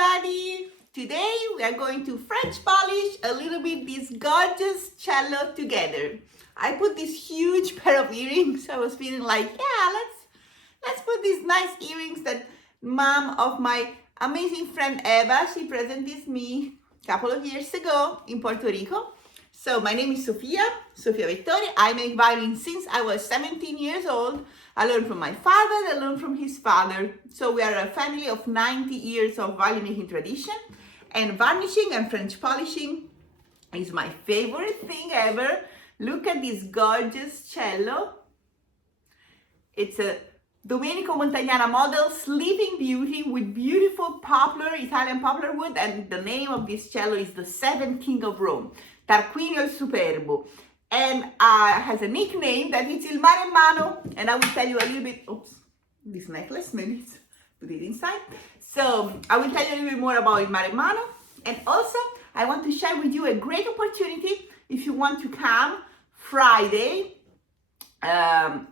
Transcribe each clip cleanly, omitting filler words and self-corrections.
everybody! Today we are going to French polish a little bit this gorgeous cello together. I put this huge pair of earrings. I was feeling like, yeah, let's put these nice earrings that mom of my amazing friend Eva, she presented me a couple of years ago in Puerto Rico. So my name is Sofia Vettori. I make violin since I was 17 years old. I learned from my father, I learned from his father. So we are a family of 90 years of violin making tradition, and varnishing and French polishing is my favorite thing ever. Look at this gorgeous cello. It's a Domenico Montagnana model, Sleeping Beauty with beautiful poplar, Italian poplar wood, and the name of this cello is the Seventh King of Rome, Tarquinio Superbo, and has a nickname that it's Il Maremmano, and I will tell you a little bit, oops, this necklace, maybe put it inside. So I will tell you a little bit more about Il Maremmano, and also I want to share with you a great opportunity if you want to come Friday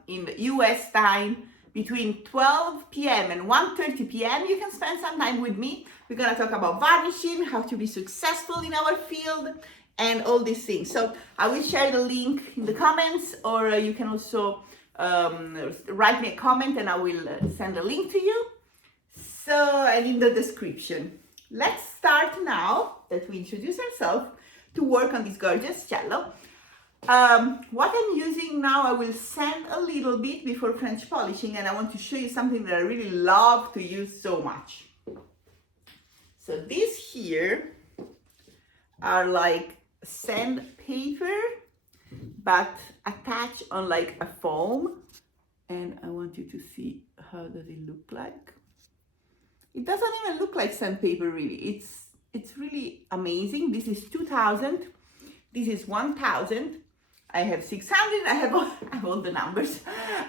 in the US time, between 12 p.m. and 1:30 p.m. you can spend some time with me. We're gonna talk about varnishing, how to be successful in our field, and all these things. So I will share the link in the comments, or you can also write me a comment and I will send a link to you. So, and in the description. Let's start now that we introduce ourselves to work on this gorgeous cello. What I'm using now, I will sand a little bit before French polishing, and I want to show you something that I really love to use so much. So these here are like sandpaper, but attached on like a foam, and I want you to see how does it look like. It doesn't even look like sandpaper really. It's really amazing. This is 2000. This is 1000. I have 600. I have all the numbers.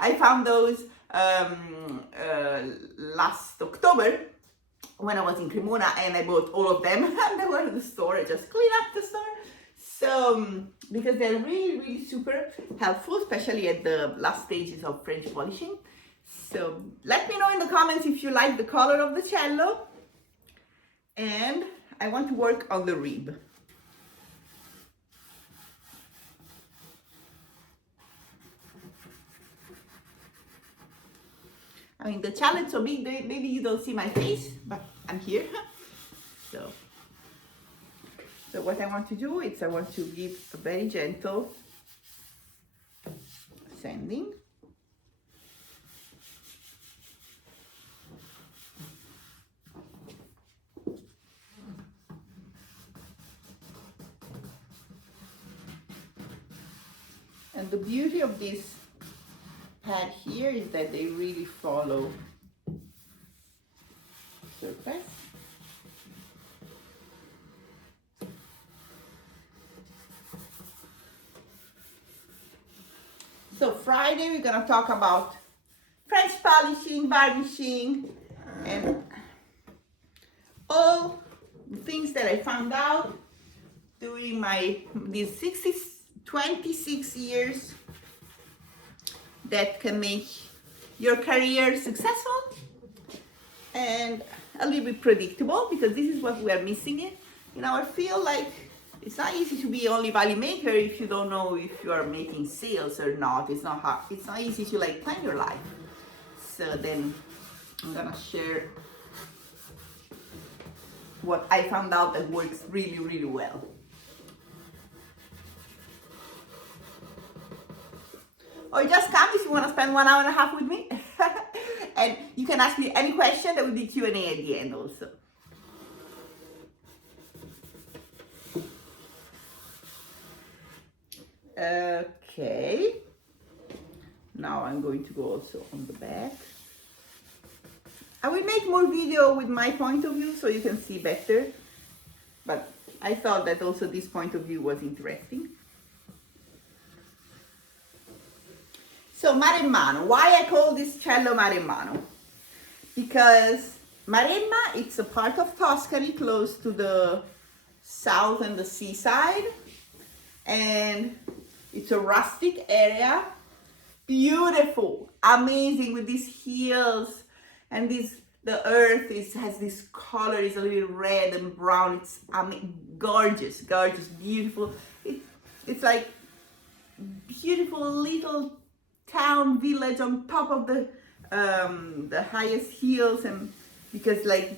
I found those last October when I was in Cremona, and I bought all of them. And they were in the store. I just cleaned up the store. So because they're really, really super helpful, especially at the last stages of French polishing. So let me know in the comments if you like the color of the cello. And I want to work on the rib. I mean, the cello is so big, maybe you don't see my face, but I'm here. So what I want to do is I want to give a very gentle sanding. And the beauty of this pad here is that they really follow the surface. So Friday we're gonna talk about French polishing, varnishing, and all the things that I found out during these 26 years that can make your career successful and a little bit predictable, because this is what we are missing in our field. Like, it's not easy to be only violin maker if you don't know if you are making sales or not. It's not hard. It's not easy to like plan your life. So then I'm gonna share what I found out that works really, really well. Or just come if you want to spend 1.5 hours with me. And you can ask me any question. There will be Q&A at the end also. Okay. Now I'm going to go also on the back. I will make more video with my point of view so you can see better. But I thought that also this point of view was interesting. So Maremmano, why I call this cello Maremmano? Because Maremma, it's a part of Tuscany close to the south and the seaside, and it's a rustic area, beautiful, amazing, with these hills and these the earth has this color, it's a little red and brown. It's gorgeous, gorgeous, beautiful. It's like beautiful little town village on top of the highest hills, and because like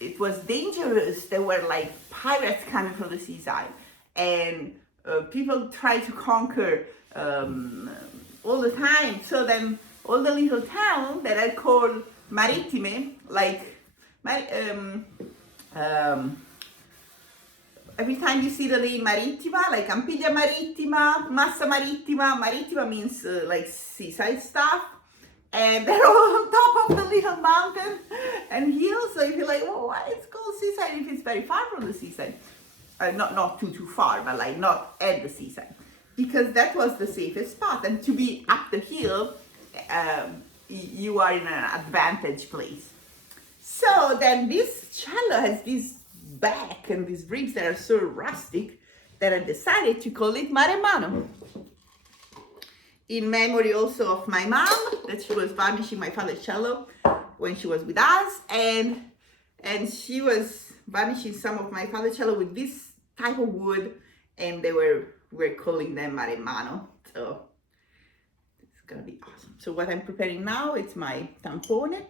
it was dangerous, there were like pirates coming from the seaside, and people tried to conquer all the time. So then all the little towns that are called marittime, like every time you see the name Marittima, like Ampiglia Marittima, Massa Marittima, Marittima means like seaside stuff. And they're all on top of the little mountain and hills. So if you're like, oh, why it's called seaside if it's very far from the seaside? Not too far, but like not at the seaside. Because that was the safest spot. And to be up the hill, you are in an advantage place. So then this cello has this back and these ribs that are so rustic that I decided to call it Maremmano. In memory also of my mom, that she was varnishing my father's cello when she was with us, and she was varnishing some of my father's cello with this type of wood, and we're calling them Maremmano. So it's gonna be awesome. So what I'm preparing now, it's my tampone.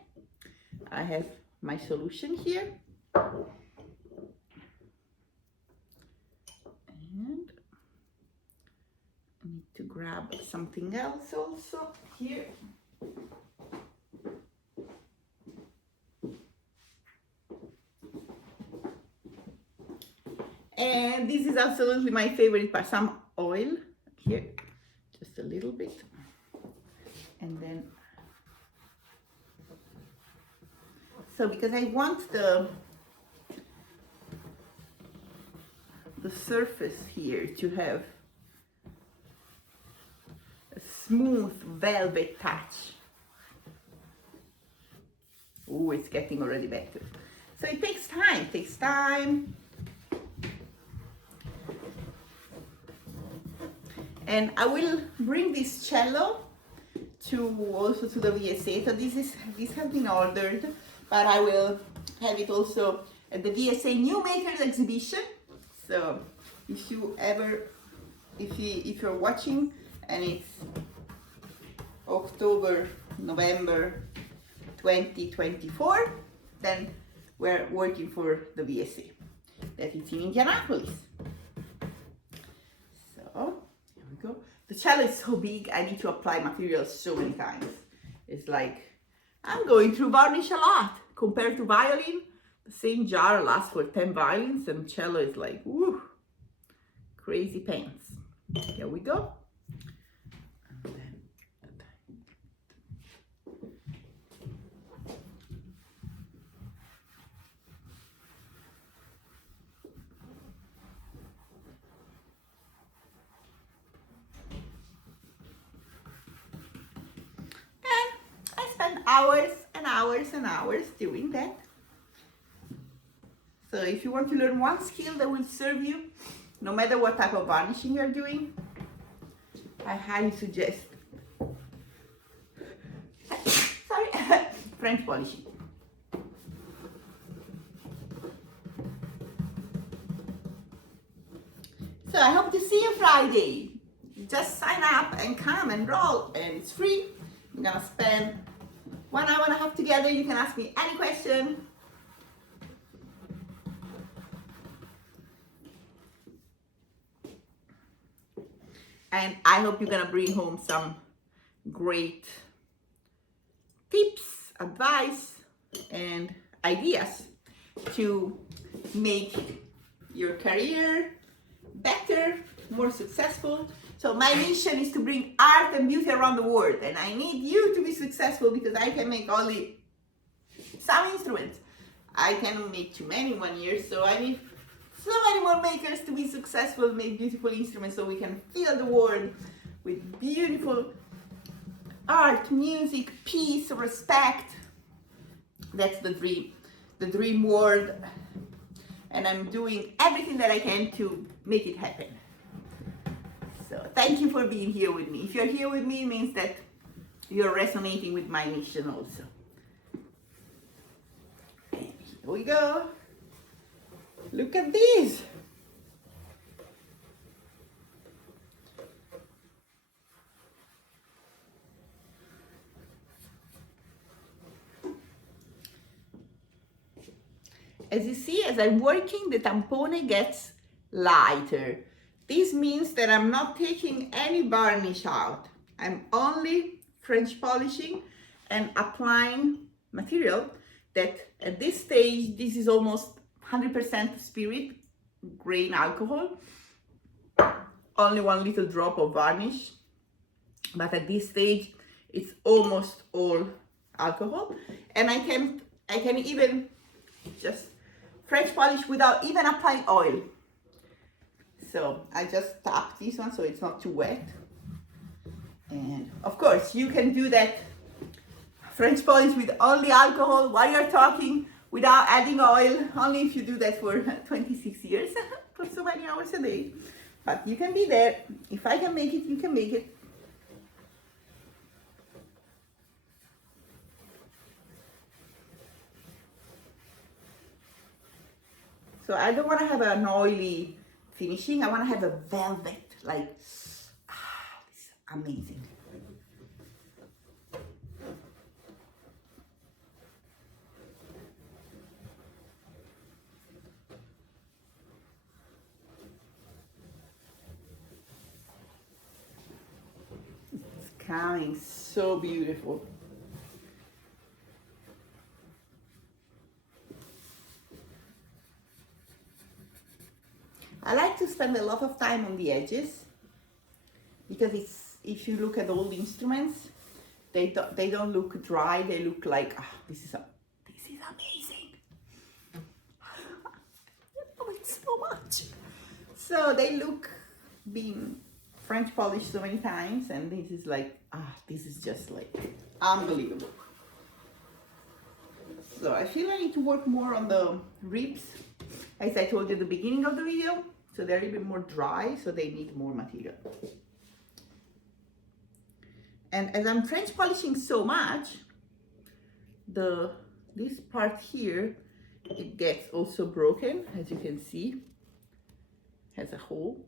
I have my solution here. And I need to grab something else also here. And this is absolutely my favorite part, some oil here, just a little bit. And then, so because I want the surface here to have a smooth velvet touch. Oh, it's getting already better. So it takes time, And I will bring this cello also to the VSA. So this has been ordered, but I will have it also at the VSA New Makers exhibition. So if you're watching and it's October, November 2024, then we're working for the VSA. That is in Indianapolis. So here we go. The cello is so big, I need to apply material so many times. It's like I'm going through varnish a lot compared to violin. The same jar lasts for 10 violins, and cello is like, woo, crazy pants. Here we go. Hours and hours and hours doing that. So if you want to learn one skill that will serve you, no matter what type of varnishing you're doing, I highly suggest French polishing. So I hope to see you Friday. Just sign up and come and roll, and it's free. I'm gonna spend 1 hour and a half together. You can ask me any question. And I hope you're gonna bring home some great tips, advice, and ideas to make your career better, more successful. So my mission is to bring art and beauty around the world, and I need you to be successful because I can make only some instruments. I can make too many in 1 year, so I need so many more makers to be successful, make beautiful instruments so we can fill the world with beautiful art, music, peace, respect. That's the dream world, and I'm doing everything that I can to make it happen. So thank you for being here with me. If you're here with me, it means that you're resonating with my mission also. Here we go. Look at this. As you see, as I'm working, the tampone gets lighter. This means that I'm not taking any varnish out. I'm only French polishing and applying material that at this stage, this is almost 100% spirit, grain alcohol, only one little drop of varnish. But at this stage, it's almost all alcohol. And I can even just French polish without even applying oil. So I just tap this one so it's not too wet. And of course you can do that French polish with only alcohol while you're talking without adding oil, only if you do that for 26 years, for so many hours a day. But you can be there. If I can make it, you can make it. So I don't want to have an oily finishing. I want to have a velvet, like, this is amazing. It's coming so beautiful. I like to spend a lot of time on the edges because it's, if you look at old instruments, they don't look dry. They look like, this is amazing. Oh, it's so much. So they look being French polished so many times, and this is like, this is just like unbelievable. So I feel I need to work more on the ribs, as I told you at the beginning of the video. So they're a little bit more dry, so they need more material. And as I'm French polishing so much, this part here, it gets also broken, as you can see, has a hole.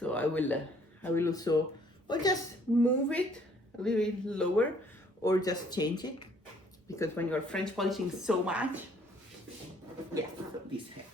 So I will also, or just move it a little bit lower, or just change it, because when you're French polishing so much, yes, so this head.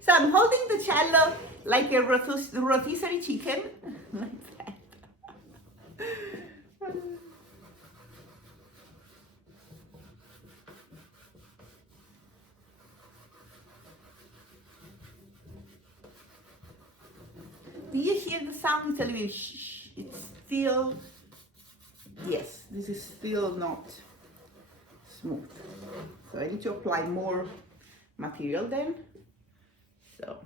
So I'm holding the cello like a rotisserie chicken, like that. Do you hear the sound? It's a little shh. It's still, yes, this is still not smooth. So I need to apply more material then. So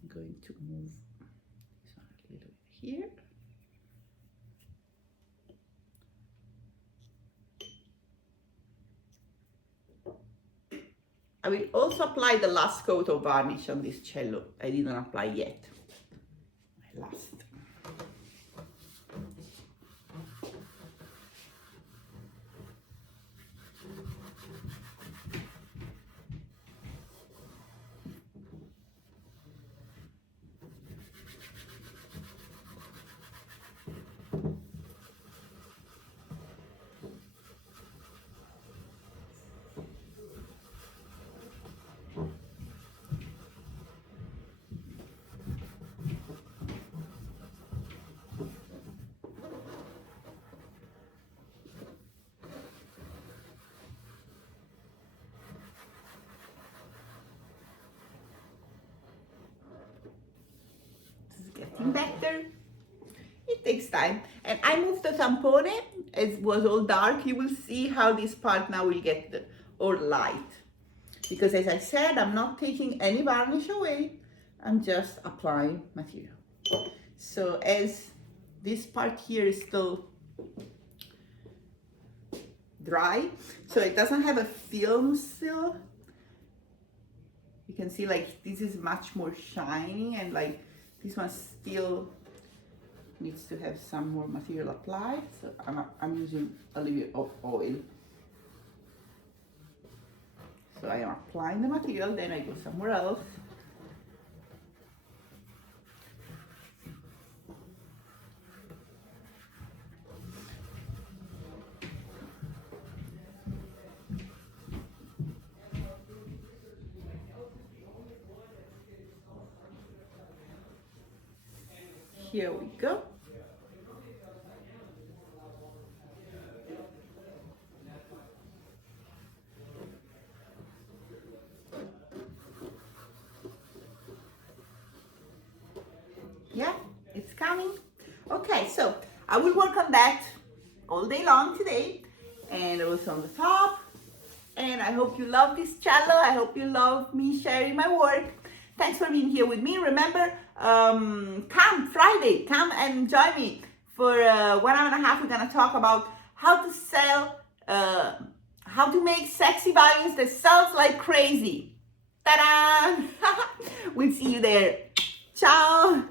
I'm going to move this one a little bit here. I will also apply the last coat of varnish on this cello. I didn't apply yet. My last. Getting better. It takes time. And I moved the tampone. It was all dark. You will see how this part now will get all light. Because as I said, I'm not taking any varnish away. I'm just applying material. So as this part here is still dry, so it doesn't have a film still. You can see like this is much more shiny, and like this one still needs to have some more material applied. So I'm using a little bit of oil. So I am applying the material, then I go somewhere else. Here we go. Yeah, it's coming. Okay, so I will work on that all day long today, and also on the top. And I hope you love this cello. I hope you love me sharing my work. Thanks for being here with me. Remember, come Friday, come and join me for 1 hour and a half. We're gonna talk about how to sell, how to make sexy violins that sells like crazy. Ta-da! We'll see you there. Ciao!